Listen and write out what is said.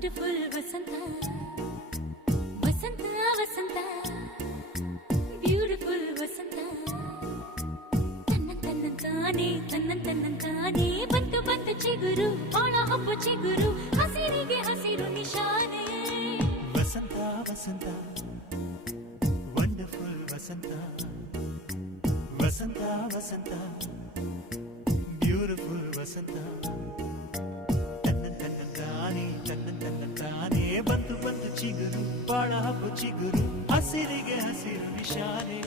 wonderful ವಸಂತ ವಸಂತ ವಸಂತ beautiful ವಸಂತ ತನ್ನಂತಾನೆ ಬಂತು ಬಂತು ಚಿಗುರು ಒಳ ಹಬ್ಬ ಚಿಗುರು ಹಸಿರಿಗೆ ಹಸಿರು ನಿಶಾನೆ ವಸಂತ ವಸಂತ ವಂಡರ್ಫುಲ್ ವಸಂತ ವಸಂತ ವಸಂತ ಬ್ಯೂಟಿಫುಲ್ ವಸಂತ ತನ್ನಂತಾನೆ ಬಂತು ಬಂತು ಚಿಗುರು ಬಾಳ ಹಬ್ಬ ಚಿಗುರು ಹಸಿರಿಗೆ ಹಸಿರು ನಿಶಾನೆ